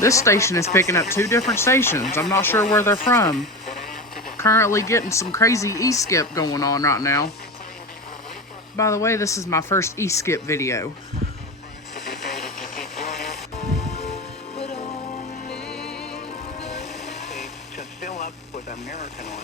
This station is picking up two different stations. I'm not sure where they're from. Currently getting some crazy e-skip going on right now. By the way, this is my first e-skip video. To fill up with American oil.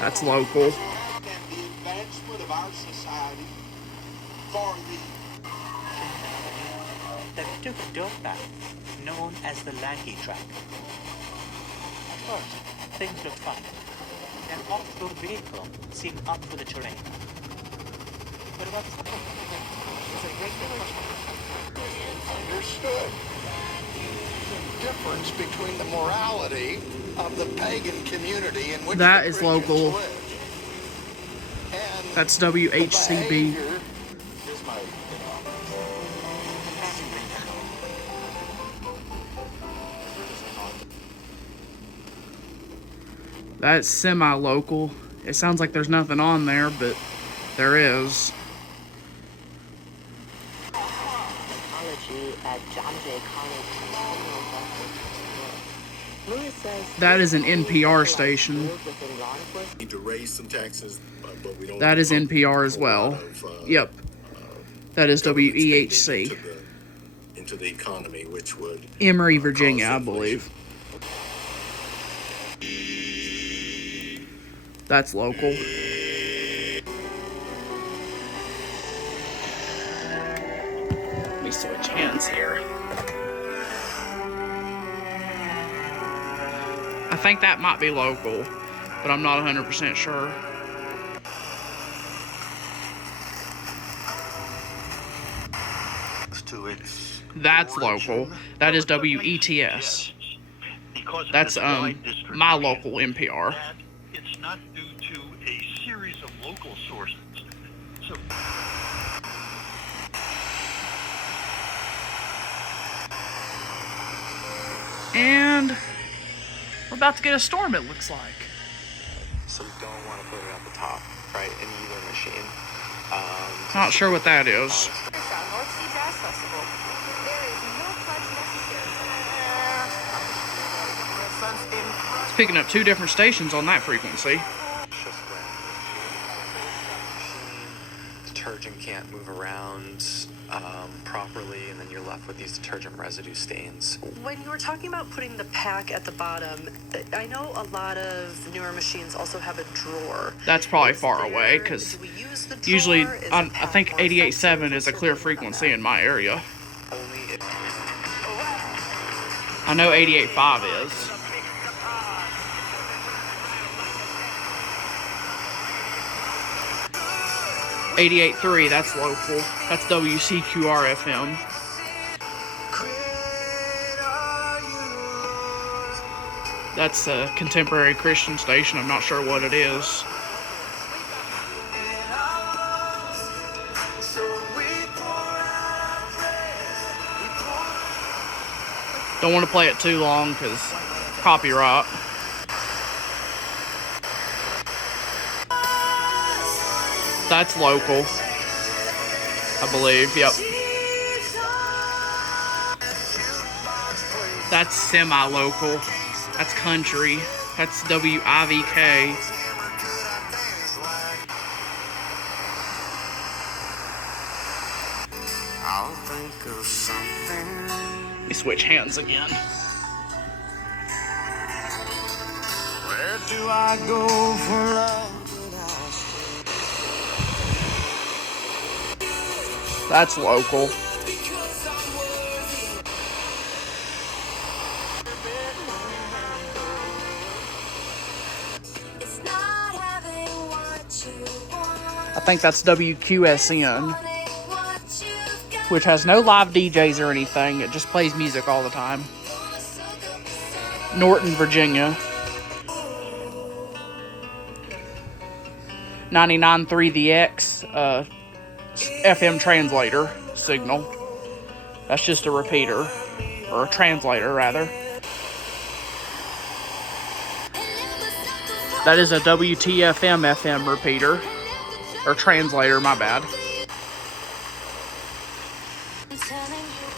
That's local. That took a dirt path, known as the Lanky Track. At first, things looked fine. An off-road vehicle seemed up for the terrain. But about understood the difference between the morality of the pagan community in which that the is Christians local. lived, and That's WHCB. That's semi-local. It sounds like there's nothing on there, but there is. That is an NPR station. Need to raise some taxes, but we don't. That is NPR as well. Yep. That is WEHC. Into the economy, which would Emory, Virginia, I believe. That's local. Let me switch hands here. I think that might be local, but I'm not 100% sure. That's local. That is WETS. That's my local NPR. It's not due to a series of local sources. So and we're about to get a storm, it looks like. So you don't want to put it at the top, right, in either machine. Not sure what that is. It's picking up two different stations on that frequency. Detergent can't move around properly, and then you're left with these detergent residue stains. When you were talking about putting the pack at the bottom, I know a lot of newer machines also have a drawer. That's probably far away, because usually I think 88.7 is a clear frequency in my area. I know 88.5 is. .3, that's local. That's WCQR FM. That's a contemporary Christian station. I'm not sure what it is. Don't want to play it too long because copyright. That's local, I believe. Yep. That's semi-local. That's country. That's WIVK. I'll think of something. Let me switch hands again. Where do I go for love? That's local. I think that's WQSN, which has no live DJs or anything. It just plays music all the time. Norton, Virginia. 99.3 The X. FM translator signal. That's just a repeater, or a translator rather. That is a WTFM FM repeater. Or translator, my bad.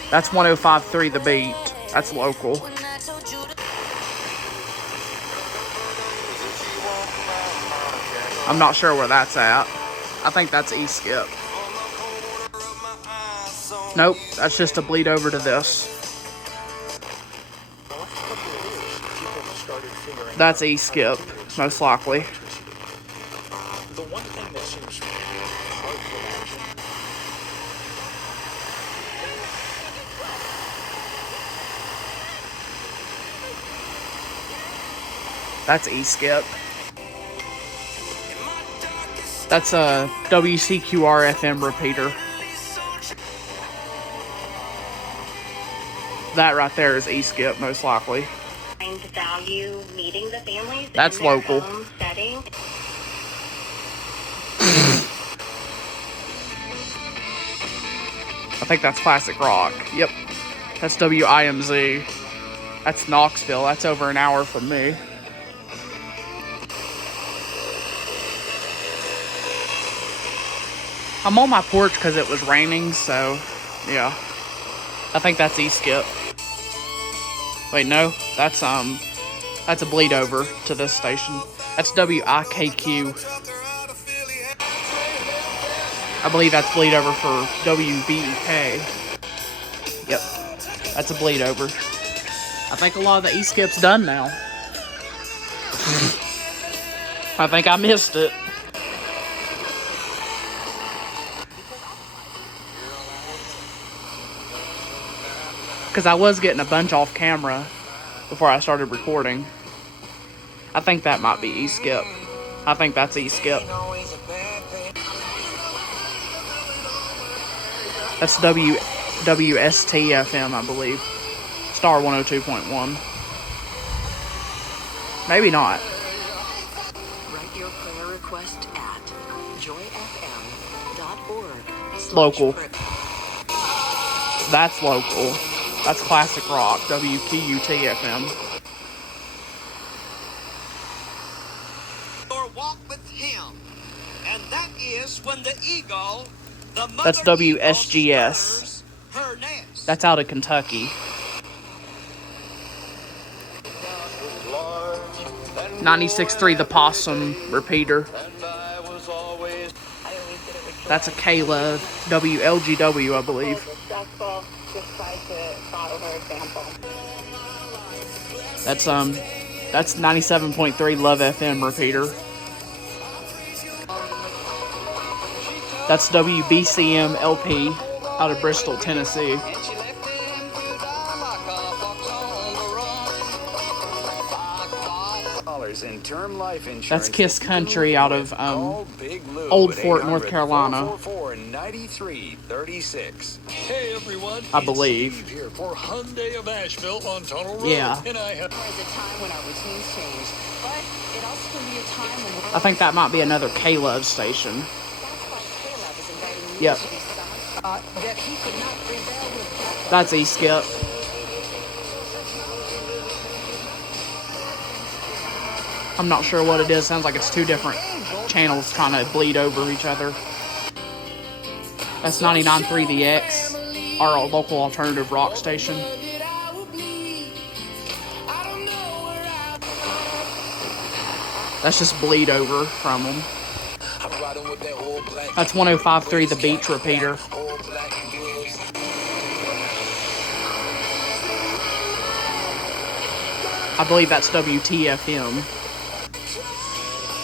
That's 105.3 The Beat. That's local. I'm not sure where that's at. I think that's E-Skip. Nope, that's just a bleed over to this. That's E-Skip, most likely. The one thing that seems hard to imagine. That's E-Skip. That's a WCQR FM repeater. That right there is E-Skip, most likely. Value meeting the families. That's in their local. home setting. I think that's classic rock. Yep. That's WIMZ. That's Knoxville. That's over an hour from me. I'm on my porch because it was raining, so yeah. I think that's E-Skip. Wait, no, that's a bleed over to this station. That's WIKQ. I believe that's bleed over for WVEK. Yep, that's a bleed over. I think a lot of the E-Skip's done now. I think I missed it. Because I was getting a bunch off camera before I started recording. I think that might be E-Skip. I think that's E-Skip. That's WST FM, I believe. Star 102.1. Maybe not. Write your prayer request at joyfm.org. Local. That's local. That's classic rock. WQUT FM. Or walk with him. And that is when the eagle, the mother That's WSGS. eagle stirs her nest. That's out of Kentucky. 96.3 The Possum repeater. That's a Kayla WLGW, I believe. That's 97.3 Love FM repeater. That's WBCM LP out of Bristol, Tennessee. In term life insurance. That's Kiss Country out of Old Fort, North Carolina. 9336. Hey everyone, I believe. Steve here for Hyundai of Asheville on Tunnel Road. Yeah. And I have. There is a time when our routines change, but it also can be a time when I think that might be another K-Love station. That's why Caleb is inviting you Yep. to be that he could not prevail with. That's E-Skip. I'm not sure what it is. Sounds like it's two different channels trying to bleed over each other. That's 99.3 The X, our local alternative rock station. That's just bleed over from them. That's 105.3 The Beach repeater. I believe that's WTFM.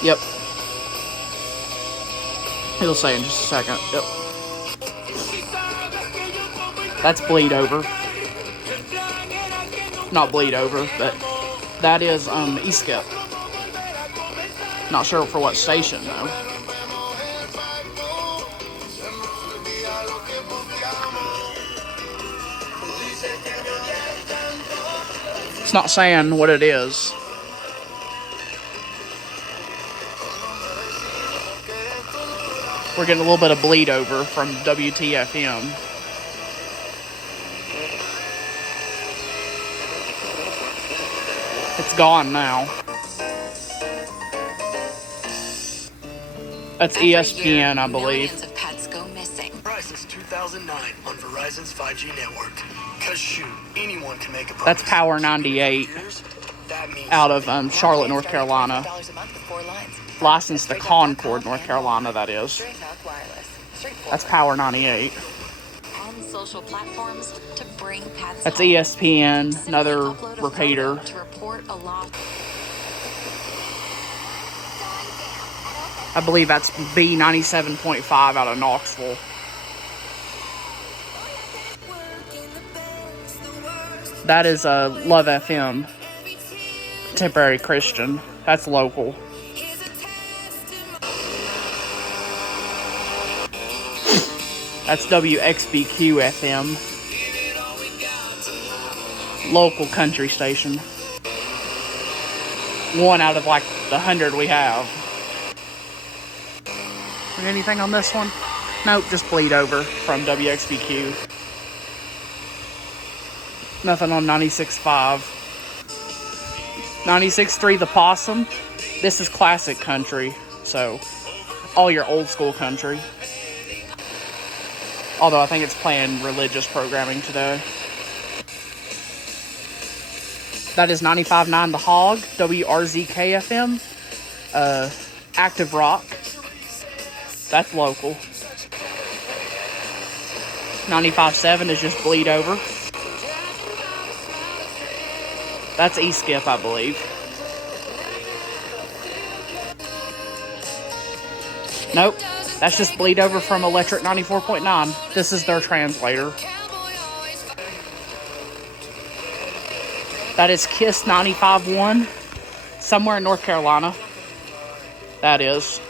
Yep. He'll say in just a second. Yep. That's bleed over. Not bleed over, but that is E-Skip. Not sure for what station though. It's not saying what it is. We're getting a little bit of bleed over from WTFM. It's gone now. That's ESPN, I believe. Millions of pets go missing. Since 2009 on Verizon's 5G network. Cause shoot, anyone can make a promise. That's Power 98 out of Charlotte, North Carolina. Licensed to Concord, North Carolina, that is. That's Power 98. On social platforms to bring pets That's home. ESPN, another repeater. To report a loss. I believe that's B97.5 out of Knoxville. That is Love FM, Contemporary Christian. That's local. That's WXBQ FM, local country station. One out of like the 100 we have. Anything on this one? Nope, just bleed over from WXBQ. Nothing on 96.5. 96.3 The Possum. This is classic country, so all your old school country. Although I think it's playing religious programming today. That is 95.9 The Hog, WRZK FM. Active Rock. That's local. 95.7 is just bleed over. That's E-Skip, I believe. Nope. That's just bleed over from Electric 94.9. This is their translator. That is Kiss 95.1. Somewhere in North Carolina. That is.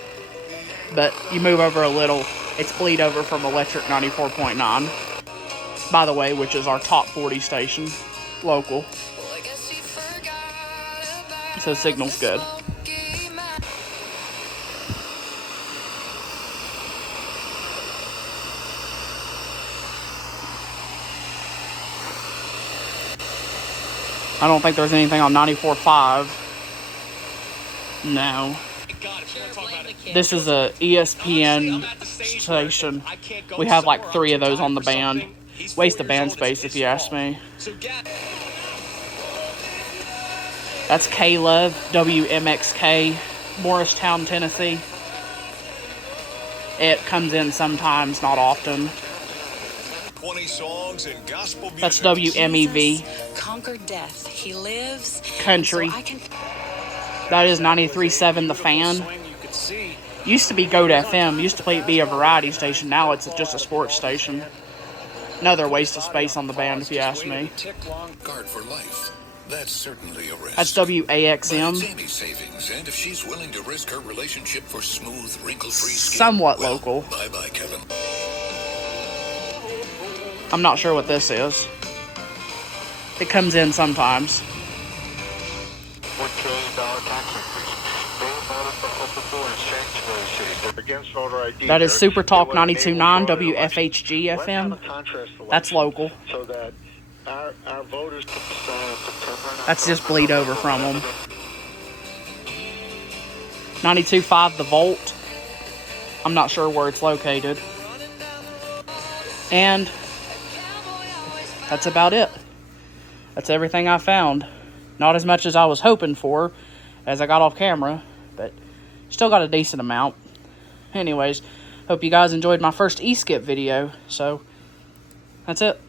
But you move over a little, it's bleed over from Electric 94.9. By the way, which is our top 40 station. Local. So signal's good. I don't think there's anything on 94.5. No. This is a ESPN station. We have like 3 of those on the band. Waste of band space if you ask me. That's K-Love, WMXK, Morristown, Tennessee. It comes in sometimes, not often. 20 songs and gospel music. That's WMEV. Conquered death. He lives. Country. So I can... That is 93.7 The Fan. Used to be Go to FM. Used to be a variety station. Now it's just a sports station. Another waste of space on the band, if you ask me. Guard for life. That's certainly a risk. That's WAXM. But it's Amy's savings, and if she's willing to risk her relationship for smooth, wrinkle-free skin, Somewhat well, local. Bye-bye, Kevin. I'm not sure what this is. It comes in sometimes. That is Super Talk 92.9 WFHG FM. That's local. That's just bleed over from them. 92.5 The Volt. I'm not sure where it's located. And that's about it. That's everything I found. Not as much as I was hoping for as I got off camera, but still got a decent amount. Anyways, hope you guys enjoyed my first E-Skip video. So, that's it.